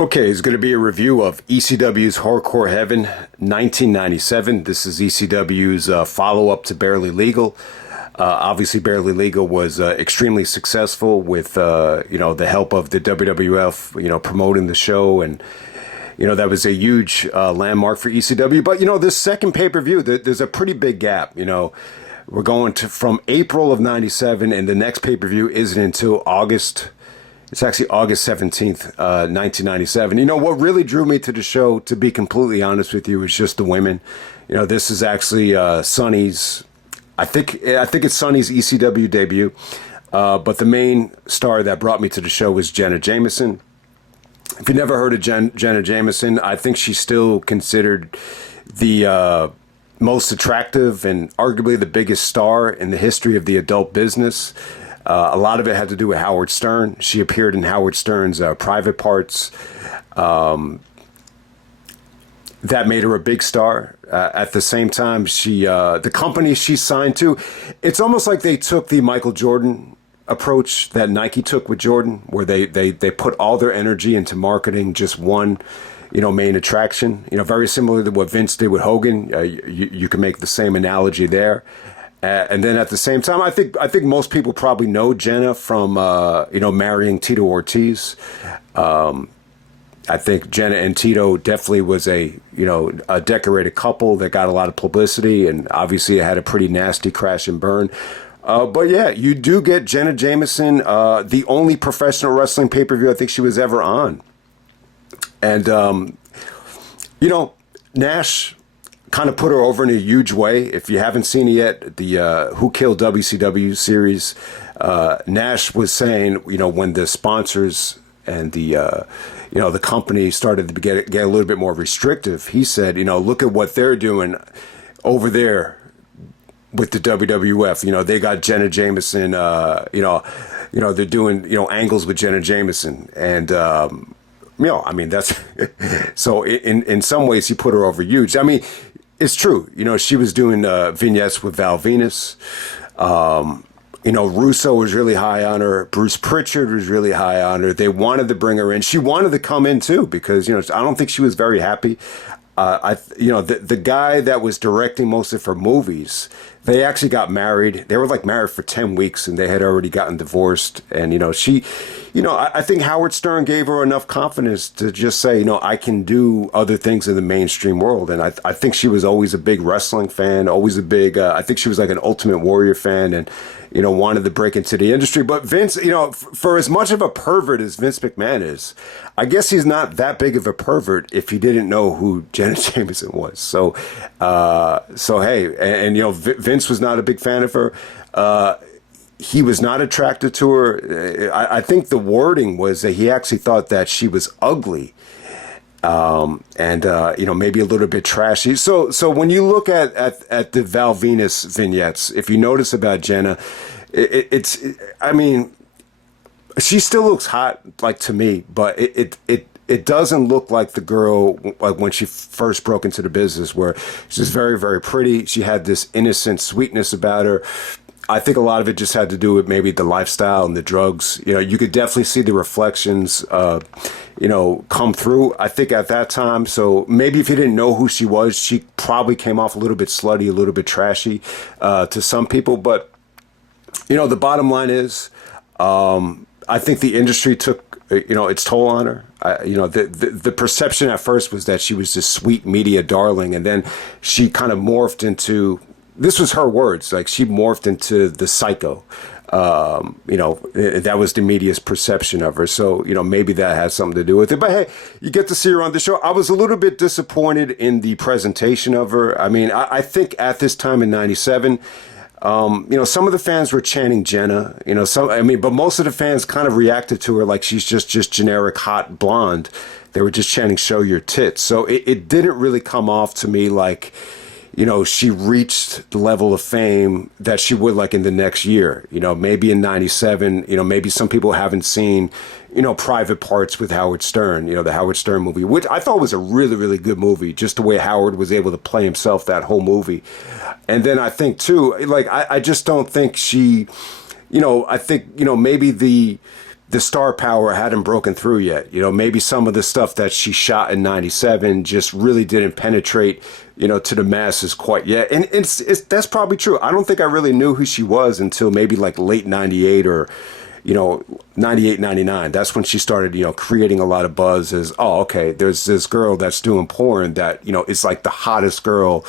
Okay, it's going to be a review of ECW's Hardcore Heaven 1997. This is ECW's follow-up to Barely Legal. Obviously, Barely Legal was extremely successful with, the help of the WWF, promoting the show. And, that was a huge landmark for ECW. But, this second pay-per-view, there's a pretty big gap. We're going from April of 97, and the next pay-per-view isn't until August. It's actually August 17th, 1997. What really drew me to the show, to be completely honest with you, is just the women. This is actually Sonny's, I think it's Sonny's ECW debut. But the main star that brought me to the show was Jenna Jameson. If you never heard of Jenna Jameson, I think she's still considered the most attractive and arguably the biggest star in the history of the adult business. A lot of it had to do with Howard Stern. She appeared in Howard Stern's Private Parts. That made her a big star. At the same time, the company she signed to, it's almost like they took the Michael Jordan approach that Nike took with Jordan, where they put all their energy into marketing just one, main attraction. Very similar to what Vince did with Hogan. You can make the same analogy there. And then at the same time, I think most people probably know Jenna from marrying Tito Ortiz. I think Jenna and Tito definitely was a decorated couple that got a lot of publicity, and obviously it had a pretty nasty crash and burn. But yeah, you do get Jenna Jameson, the only professional wrestling pay-per-view I think she was ever on. And Nash kind of put her over in a huge way. If you haven't seen it yet, the Who Killed WCW series, Nash was saying, when the sponsors and the company started to get a little bit more restrictive, he said, look at what they're doing over there with the WWF. They got Jenna Jameson, they're doing, angles with Jenna Jameson. And, that's, so in some ways he put her over huge. I mean, it's true. She was doing vignettes with Val Venus. Russo was really high on her. Bruce Pritchard was really high on her. They wanted to bring her in. She wanted to come in too because, I don't think she was very happy. The guy that was directing most of her movies, they actually got married. They were married for 10 weeks and they had already gotten divorced. And, I think Howard Stern gave her enough confidence to just say, I can do other things in the mainstream world. And I think she was always a big wrestling fan, always a big, I think she was like an Ultimate Warrior fan and, wanted to break into the industry. But Vince, for as much of a pervert as Vince McMahon is, I guess he's not that big of a pervert if he didn't know who Jenna Jameson was. So hey, and Vince was not a big fan of her. He was not attracted to her. I think the wording was that he actually thought that she was ugly, and maybe a little bit trashy. So when you look at the Val Venus vignettes, if you notice about Jenna, she still looks hot, to me, but it doesn't look like the girl when she first broke into the business, where she's very, very pretty. She had this innocent sweetness about her. I think a lot of it just had to do with maybe the lifestyle and the drugs. You could definitely see the reflections, come through, I think, at that time. So maybe if you didn't know who she was, she probably came off a little bit slutty, a little bit trashy to some people. But, the bottom line is, I think the industry took, its toll on her. The perception at first was that she was this sweet media darling, and then she kind of morphed into, this was her words, she morphed into the psycho. That was the media's perception of her. So, maybe that has something to do with it. But hey, you get to see her on the show. I was a little bit disappointed in the presentation of her. I think at this time in 97, some of the fans were chanting Jenna, but most of the fans kind of reacted to her like she's just generic hot blonde. They were just chanting, show your tits. So it didn't really come off to me like, she reached the level of fame that she would in the next year. Maybe in 97, maybe some people haven't seen, Private Parts with Howard Stern, the Howard Stern movie, which I thought was a really, really good movie, just the way Howard was able to play himself that whole movie. And then I think too, I just don't think she, I think, maybe the star power hadn't broken through yet. You know, maybe some of the stuff that she shot in 97 just really didn't penetrate, you know, to the masses quite yet. And it's that's probably true. I don't think I really knew who she was until maybe like late 98 or, you know, 98, 99. That's when she started, you know, creating a lot of buzz as, oh, okay, there's this girl that's doing porn that, you know, is like the hottest girl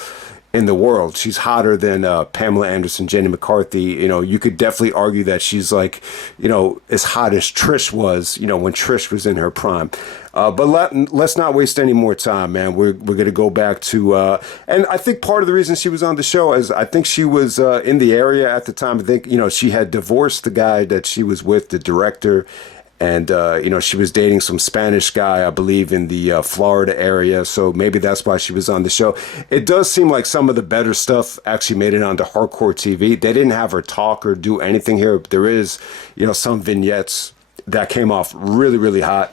in the world. She's hotter than Pamela Anderson, Jenny McCarthy. You know, you could definitely argue that she's like, you know, as hot as Trish was, you know, when Trish was in her prime. But let's not waste any more time, man. We're going to go back to, and I think part of the reason she was on the show is I think she was in the area at the time. I think, you know, she had divorced the guy that she was with, the director. And, you know, she was dating some Spanish guy, I believe, in the Florida area. So maybe that's why she was on the show. It does seem like some of the better stuff actually made it onto hardcore TV. They didn't have her talk or do anything here. There is, you know, some vignettes that came off really, really hot.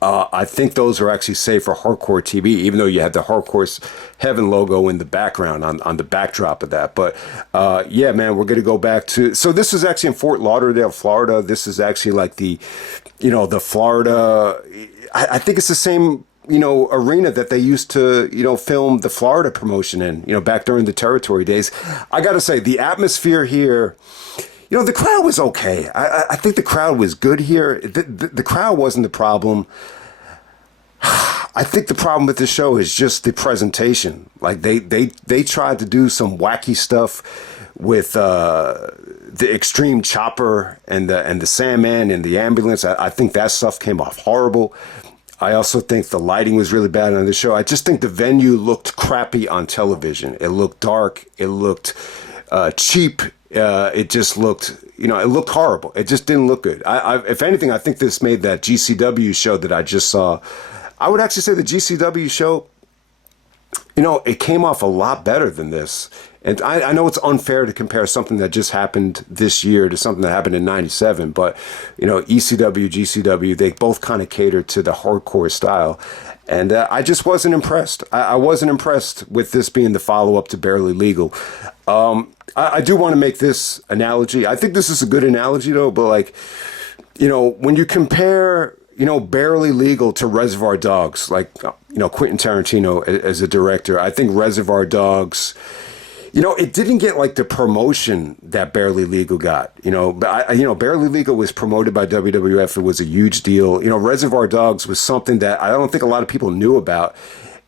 I think those are actually safe for hardcore TV, even though you had the Hardcore Heaven logo in the background on the backdrop of that. But yeah, man, we're going to go back to. So this is actually in Fort Lauderdale, Florida. This is actually like the, you know, the Florida. I think it's the same, you know, arena that they used to, you know, film the Florida promotion in, you know, back during the territory days. I got to say, the atmosphere here. You know, the crowd was okay. I think the crowd was good here. The crowd wasn't the problem. I think the problem with the show is just the presentation. Like they tried to do some wacky stuff with the extreme chopper and the Sandman and the ambulance. I think that stuff came off horrible. I also think the lighting was really bad on the show. I just think the venue looked crappy on television. It looked dark. It looked cheap. It just looked, you know, it looked horrible. It just didn't look good. If anything, I think this made that GCW show that I just saw. I would actually say the GCW show, you know, it came off a lot better than this. And I know it's unfair to compare something that just happened this year to something that happened in 97. But, you know, ECW, GCW, they both kind of catered to the hardcore style. And I just wasn't impressed. I wasn't impressed with this being the follow-up to Barely Legal. I do want to make this analogy. I think this is a good analogy, though. But, like, you know, when you compare, you know, Barely Legal to Reservoir Dogs, like, you know, Quentin Tarantino as a director, I think Reservoir Dogs, you know, it didn't get like the promotion that Barely Legal got. You know, Barely Legal was promoted by WWF. It was a huge deal. You know, Reservoir Dogs was something that I don't think a lot of people knew about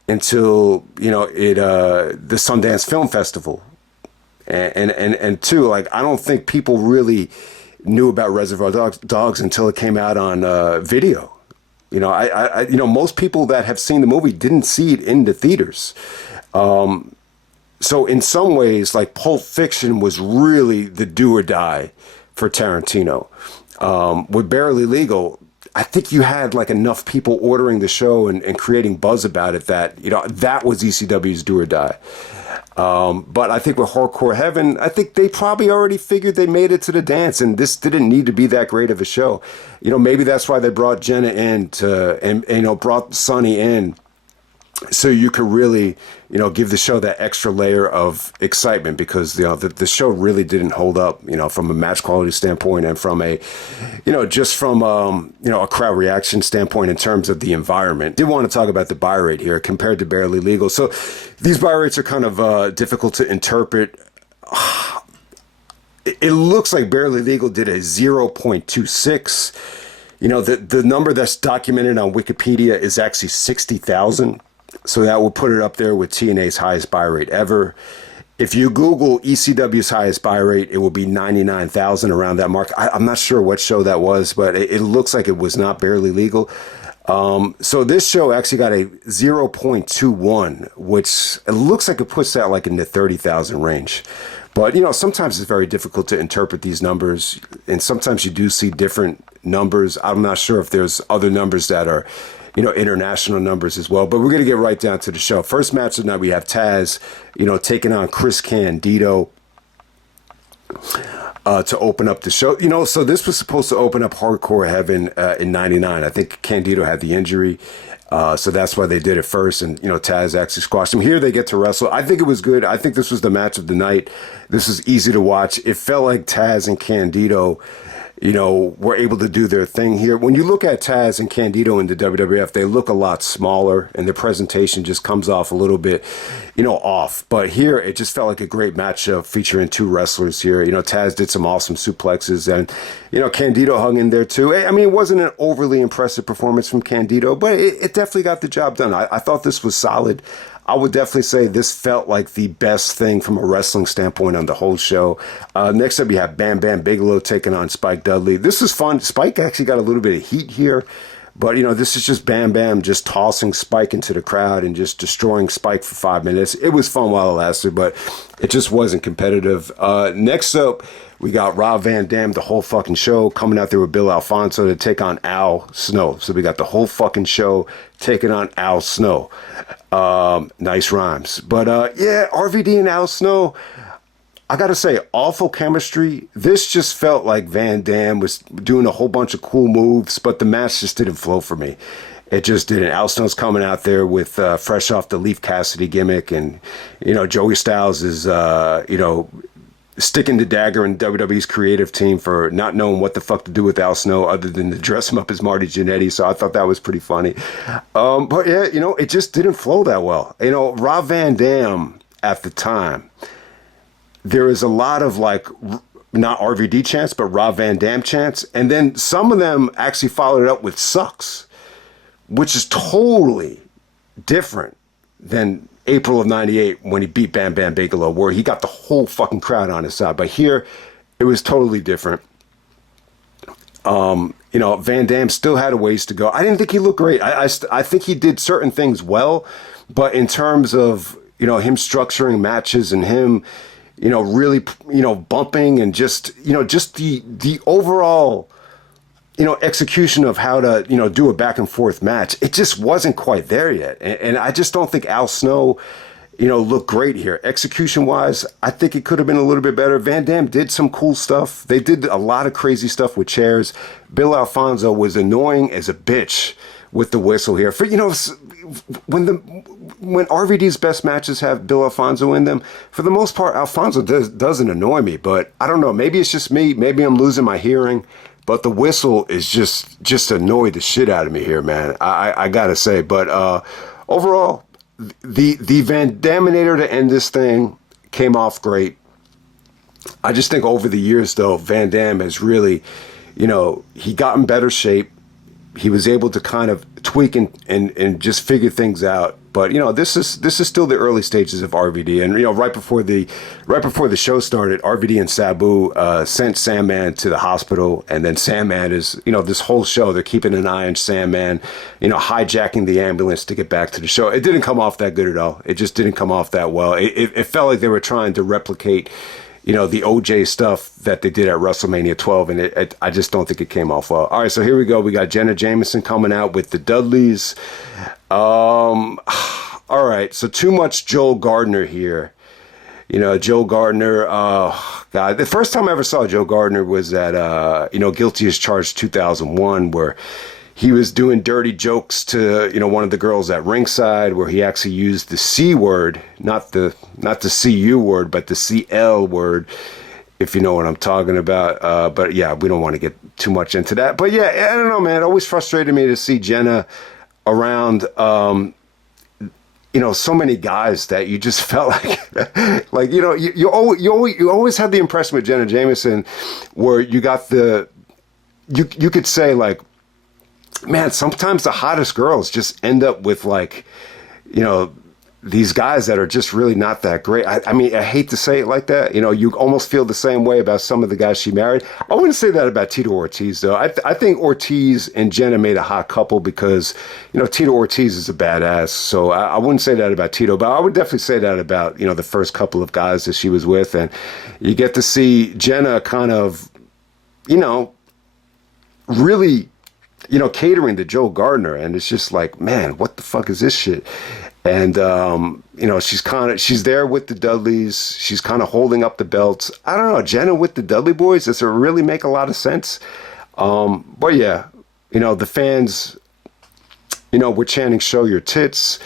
until, you know, the Sundance Film Festival. And two, like, I don't think people really knew about Reservoir Dogs until it came out on video. You know, I you know, most people that have seen the movie didn't see it in the theaters. So in some ways, like, Pulp Fiction was really the do or die for Tarantino. With Barely Legal, I think you had like enough people ordering the show and creating buzz about it that, you know, that was ECW's do or die. But I think with Hardcore Heaven, I think they probably already figured they made it to the dance, and this didn't need to be that great of a show. You know, maybe that's why they brought Jenna in and you know, brought Sonny in, so you could really, you know, give the show that extra layer of excitement, because, you know, the show really didn't hold up, you know, from a match quality standpoint and from a, you know, just from, you know, a crowd reaction standpoint in terms of the environment. Did want to talk about the buy rate here compared to Barely Legal. So these buy rates are kind of difficult to interpret. It looks like Barely Legal did a 0.26. You know, the number that's documented on Wikipedia is actually 60,000. So that will put it up there with TNA's highest buy rate ever. If you Google ECW's highest buy rate, it will be 99,000, around that mark. I'm not sure what show that was, but it looks like it was not Barely Legal. So this show actually got a 0.21, which it looks like it puts that like in the 30,000 range. But, you know, sometimes it's very difficult to interpret these numbers, and sometimes you do see different numbers. I'm not sure if there's other numbers that are, you know, international numbers as well. But we're going to get right down to the show. First match of the night, we have Taz, you know, taking on Chris Candido to open up the show. You know, so this was supposed to open up Hardcore Heaven in 99. I think Candido had the injury. So that's why they did it first. And, you know, Taz actually squashed him. Here they get to wrestle. I think it was good. I think this was the match of the night. This was easy to watch. It felt like Taz and Candido, were able to do their thing here. When you look at Taz and Candido in the WWF, they look a lot smaller, and their presentation just comes off a little bit, off. But here, it just felt like a great matchup featuring two wrestlers here. Taz did some awesome suplexes, and, Candido hung in there too. I mean, it wasn't an overly impressive performance from Candido, but it definitely got the job done. I thought this was solid. I would definitely say this felt like the best thing from a wrestling standpoint on the whole show. Next up, you have Bam Bam Bigelow taking on Spike Dudley. This is fun. Spike actually got a little bit of heat here. But, this is just Bam Bam just tossing Spike into the crowd and just destroying Spike for 5 minutes. It was fun while it lasted, but it just wasn't competitive. Next up, we got Rob Van Dam, the whole fucking show, coming out there with Bill Alfonso to take on Al Snow. So we got the whole fucking show taking on Al Snow. Nice rhymes. But, RVD and Al Snow, I gotta say, awful chemistry. This just felt like Van Dam was doing a whole bunch of cool moves, but the match just didn't flow for me. It just didn't. Al Snow's coming out there with fresh off the Leaf Cassidy gimmick, and, Joey Styles is, sticking the dagger in WWE's creative team for not knowing what the fuck to do with Al Snow other than to dress him up as Marty Jannetty. So I thought that was pretty funny. But yeah, it just didn't flow that well. Rob Van Dam at the time, there is a lot of not RVD chants, but Rob Van Dam chants. And then some of them actually followed it up with sucks, which is totally different than April of 98 when he beat Bam Bam Bigelow, where he got the whole fucking crowd on his side. But here, it was totally different. Van Dam still had a ways to go. I didn't think he looked great. I think he did certain things well, but in terms of, him structuring matches and him, really, bumping and just the overall, execution of how to, do a back and forth match, it just wasn't quite there yet. And I just don't think Al Snow, looked great here. Execution wise, I think it could have been a little bit better. Van Dam did some cool stuff. They did a lot of crazy stuff with chairs. Bill Alfonso was annoying as a bitch with the whistle here. For, when RVD's best matches have Bill Alfonso in them, for the most part, Alfonso doesn't annoy me, but I don't know. Maybe it's just me. Maybe I'm losing my hearing. But the whistle is just annoyed the shit out of me here, man. I gotta say. But overall, the Van Daminator to end this thing came off great. I just think over the years, though, Van Dam has really, he got in better shape. He was able to kind of tweak and just figure things out. But this is still the early stages of RVD, and right before the show started, RVD and Sabu sent Sandman to the hospital, and then Sandman is this whole show they're keeping an eye on Sandman, hijacking the ambulance to get back to the show. It didn't come off that good at all. It just didn't come off that well. It felt like they were trying to replicate the OJ stuff that they did at WrestleMania 12, and I just don't think it came off well. All right, so here we go. We got Jenna Jameson coming out with the Dudleys. All right, so too much Joel Gardner here. Joel Gardner, God, the first time I ever saw Joe Gardner was at, Guilty as Charged 2001, where he was doing dirty jokes to, one of the girls at ringside, where he actually used the C word, not the CU word, but the CL word, if you know what I'm talking about. But yeah, we don't want to get too much into that. But yeah, I don't know, man. It always frustrated me to see Jenna around, so many guys that you just felt like, you always had the impression with Jenna Jameson where you got you could say like, man, sometimes the hottest girls just end up with these guys that are just really not that great. I mean, I hate to say it like that. You almost feel the same way about some of the guys she married. I wouldn't say that about Tito Ortiz, though. I think Ortiz and Jenna made a hot couple because, Tito Ortiz is a badass. So I wouldn't say that about Tito, but I would definitely say that about, the first couple of guys that she was with. And you get to see Jenna kind of, really, catering to Joe Gardner. And it's just like, man, what the fuck is this shit? And, she's there with the Dudleys. She's kind of holding up the belts. I don't know, Jenna with the Dudley boys, does it really make a lot of sense? But yeah, the fans, were chanting, show your tits.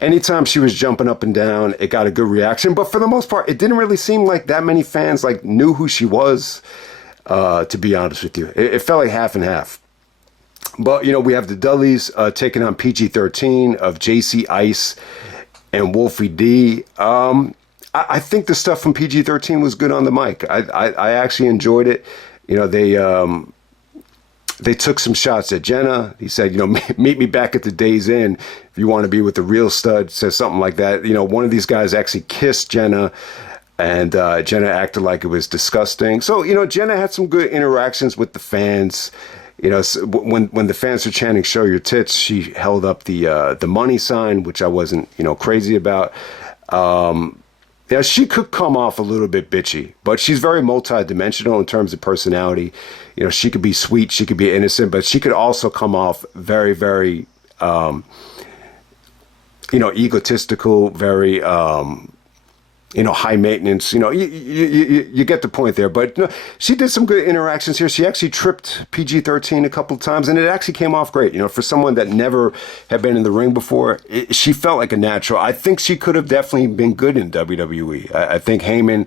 Anytime she was jumping up and down, it got a good reaction. But for the most part, it didn't really seem like that many fans knew who she was. to be honest with you. It felt like half and half. But, we have the Dudleys taking on PG-13 of JC Ice and Wolfie D. I think the stuff from PG-13 was good on the mic. I actually enjoyed it. They took some shots at Jenna. He said, meet me back at the Days Inn if you want to be with the real stud. Says something like that. One of these guys actually kissed Jenna, and Jenna acted like it was disgusting. So, Jenna had some good interactions with the fans. When the fans were chanting "Show your tits," she held up the money sign, which I wasn't, crazy about. She could come off a little bit bitchy, but she's very multidimensional in terms of personality. She could be sweet, she could be innocent, but she could also come off very, very, egotistical, very, high maintenance. You get the point there. But she did some good interactions here. She actually tripped PG-13 a couple of times, and it actually came off great. For someone that never had been in the ring before, she felt like a natural. I think she could have definitely been good in WWE. I think Heyman,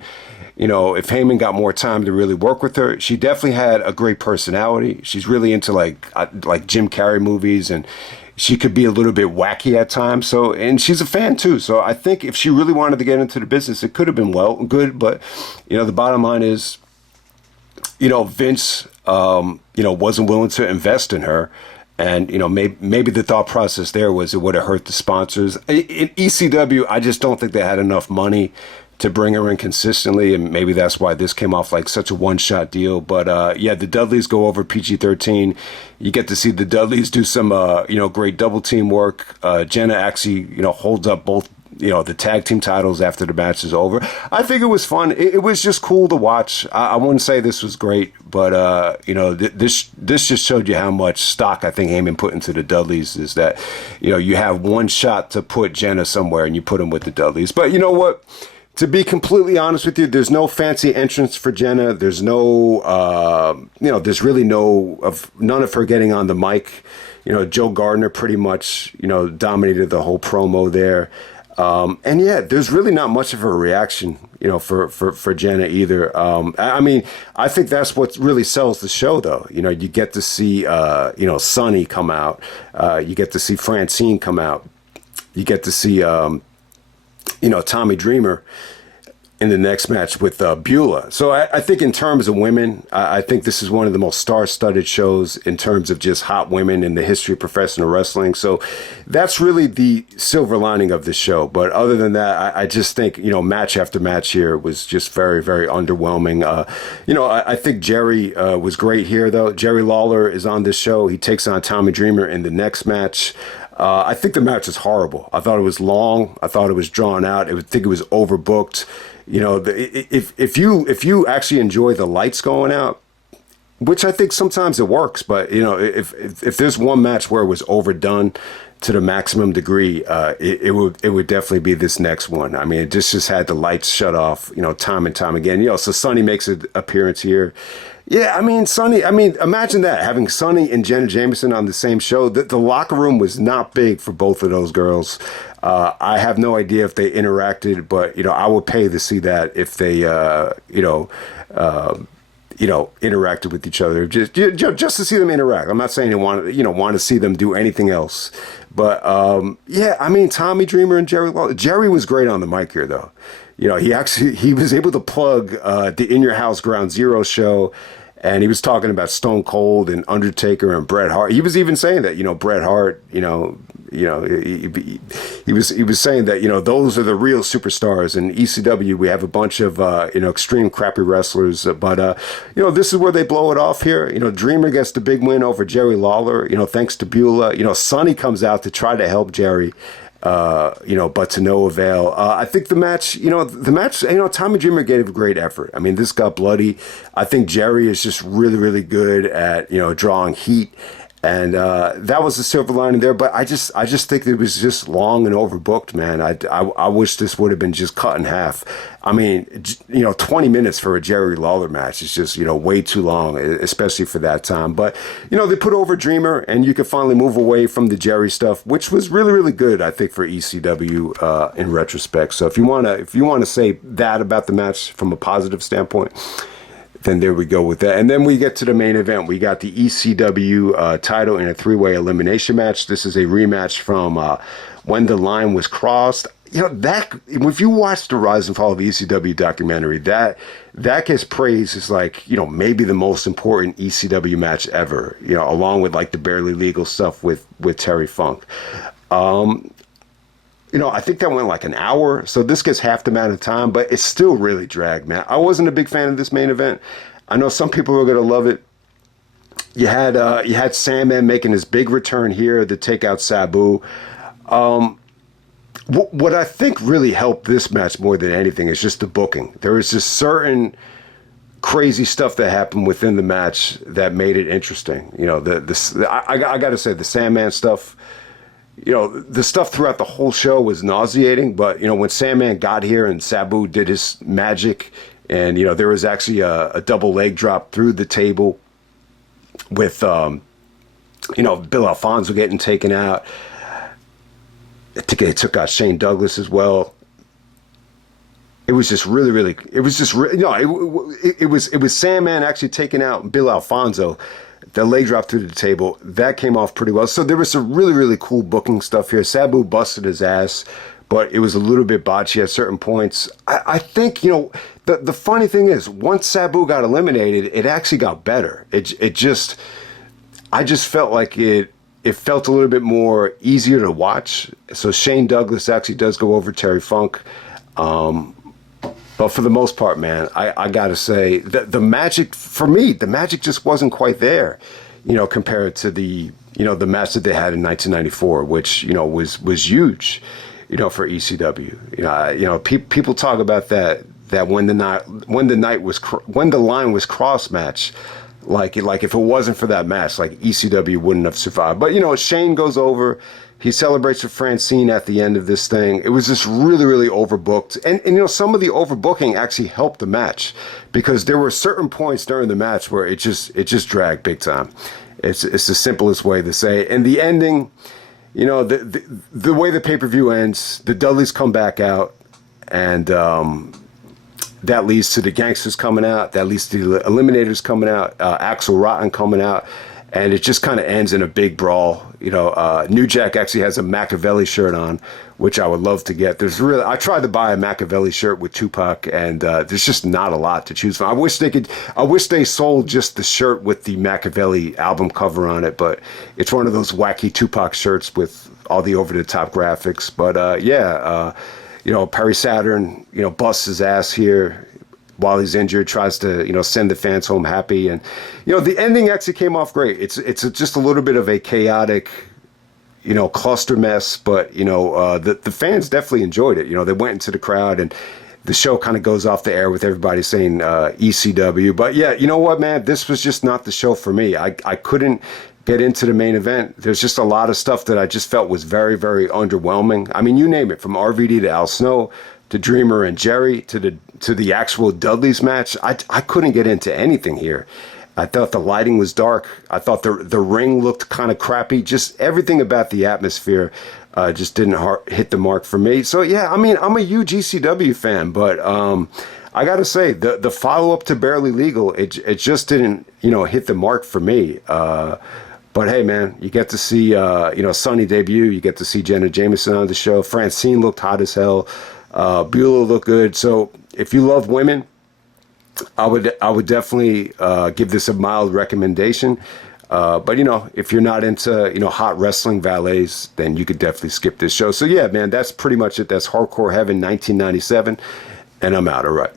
if Heyman got more time to really work with her, she definitely had a great personality. She's really into like Jim Carrey movies, and she could be a little bit wacky at times. So, and she's a fan too. So I think if she really wanted to get into the business, it could have been good. But, the bottom line is, Vince, wasn't willing to invest in her. And, maybe the thought process there was it would have hurt the sponsors. In ECW, I just don't think they had enough money to bring her in consistently, and maybe that's why this came off like such a one-shot deal. But the Dudleys go over PG-13. You get to see the Dudleys do some great double team work. Jenna actually holds up both the tag team titles after the match is over. I think it was fun. It was just cool to watch. I wouldn't say this was great, but this just showed you how much stock I think Heyman put into the Dudleys. Is that you have one shot to put Jenna somewhere and you put him with the Dudleys. But you know what? To be completely honest with you, there's no fancy entrance for Jenna. There's no, there's really none of her getting on the mic. Joe Gertner pretty much, dominated the whole promo there. There's really not much of a reaction, for Jenna either. I think that's what really sells the show, though. You get to see, Sonny come out. You get to see Francine come out. You get to see, Tommy Dreamer in the next match with Beulah. So I think in terms of women, I think this is one of the most star-studded shows in terms of just hot women in the history of professional wrestling. So that's really the silver lining of the show. But other than that, I just think, match after match here was just very, very underwhelming. I think Jerry was great here, though. Jerry Lawler is on this show. He takes on Tommy Dreamer in the next match. I think the match is horrible. I thought it was long. I thought it was drawn out. I think it was overbooked. If you actually enjoy the lights going out, which I think sometimes it works, but if there's one match where it was overdone to the maximum degree, it would definitely be this next one. I mean, it just had the lights shut off, time and time again. So Sonny makes an appearance here. Yeah, Sonny, imagine that, having Sonny and Jenna Jameson on the same show. The locker room was not big for both of those girls. I have no idea if they interacted, but, I would pay to see that if they, interacted with each other, just to see them interact. I'm not saying they want to see them do anything else. But, Tommy Dreamer and Jerry Lawler. Jerry was great on the mic here, though. He was able to plug the In Your House Ground Zero show, and he was talking about Stone Cold and Undertaker and Bret Hart. He was even saying that, Bret Hart, he was saying that, those are the real superstars. In ECW, we have a bunch of, extreme crappy wrestlers. But, this is where they blow it off here. Dreamer gets the big win over Jerry Lawler, thanks to Beulah. Sonny comes out to try to help Jerry. But to no avail. I think the match, Tommy Dreamer gave a great effort. This got bloody. I think Jerry is just really, really good at, drawing heat. And that was the silver lining there. But I just think it was just long and overbooked, man. I wish this would have been just cut in half. 20 minutes for a Jerry Lawler match is just, way too long, especially for that time. But, they put over Dreamer, and you could finally move away from the Jerry stuff, which was really, really good, I think, for ECW in retrospect. So if you want to say that about the match from a positive standpoint, then there we go with that. And then we get to the main event. We got the ECW title in a three-way elimination match. This is a rematch from when the line was crossed. You know, that if you watch the Rise and Fall of the ECW documentary, that gets praised as like, you know, maybe the most important ECW match ever, you know, along with like the Barely Legal stuff with Terry Funk. You know, I think that went like an hour, so this gets half the amount of time, but it's still really dragged, man. I wasn't a big fan of this main event. I know some people are going to love it. You had Sandman making his big return here to take out Sabu. What I think really helped this match more than anything is just the booking. There was just certain crazy stuff that happened within the match that made it interesting. You know, I got to say, the Sandman stuff, you know, the stuff throughout the whole show was nauseating, but, you know, when Sandman got here and Sabu did his magic, and, you know, there was actually a double leg drop through the table with, you know, Bill Alfonso getting taken out. It took out Shane Douglas as well. It was just really, it was Sandman actually taking out Bill Alfonso. The leg drop through the table, that came off pretty well. So there was some really cool booking stuff here. Sabu busted his ass, but it was a little bit botchy at certain points. I think, you know, the funny thing is, once Sabu got eliminated, it actually got better. I just felt like it felt a little bit more easier to watch. So Shane Douglas actually does go over Terry Funk. But for the most part, man, I got to say, the magic, for me, the magic just wasn't quite there, you know, compared to the match that they had in 1994, which, you know, was huge, you know, for ECW. You know, people talk about that when the line was crossed match, like if it wasn't for that match, like ECW wouldn't have survived. But, you know, Shane goes over. He celebrates with Francine at the end of this thing. It was just really overbooked. And you know, some of the overbooking actually helped the match, because there were certain points during the match where it just dragged big time. It's the simplest way to say it. And the ending, you know, the way the pay-per-view ends, the Dudleys come back out, and that leads to the Gangsters coming out. That leads to the Eliminators coming out, Axel Rotten coming out. And it just kind of ends in a big brawl. You know, New Jack actually has a Machiavelli shirt on, which I would love to get. I tried to buy a Machiavelli shirt with Tupac, and there's just not a lot to choose from. I wish they sold just the shirt with the Machiavelli album cover on it, but it's one of those wacky Tupac shirts with all the over-the-top graphics. But you know, Perry Saturn, you know, busts his ass here while he's injured, tries to, you know, send the fans home happy. And, you know, the ending actually came off great. It's just a little bit of a chaotic, you know, cluster mess, but, you know, the fans definitely enjoyed it. You know, they went into the crowd, and the show kind of goes off the air with everybody saying ECW. But yeah, you know what, man, this was just not the show for me. I couldn't get into the main event. There's just a lot of stuff that I just felt was very underwhelming. I mean, you name it, from RVD to Al Snow to Dreamer and Jerry to the actual Dudley's match. I couldn't get into anything here. I thought the lighting was dark. I thought the ring looked kind of crappy. Just everything about the atmosphere just didn't hit the mark for me. So yeah, I mean, I'm a huge ECW fan, but I got to say, the follow up to Barely Legal, it just didn't, you know, hit the mark for me. But hey, man, you get to see, you know, Sonny debut. You get to see Jenna Jameson on the show. Francine looked hot as hell. Bigelow looked good. So if you love women, I would definitely give this a mild recommendation. But, you know, if you're not into, you know, hot wrestling valets, then you could definitely skip this show. So, yeah, man, that's pretty much it. That's Hardcore Heaven 1997. And I'm out. All right.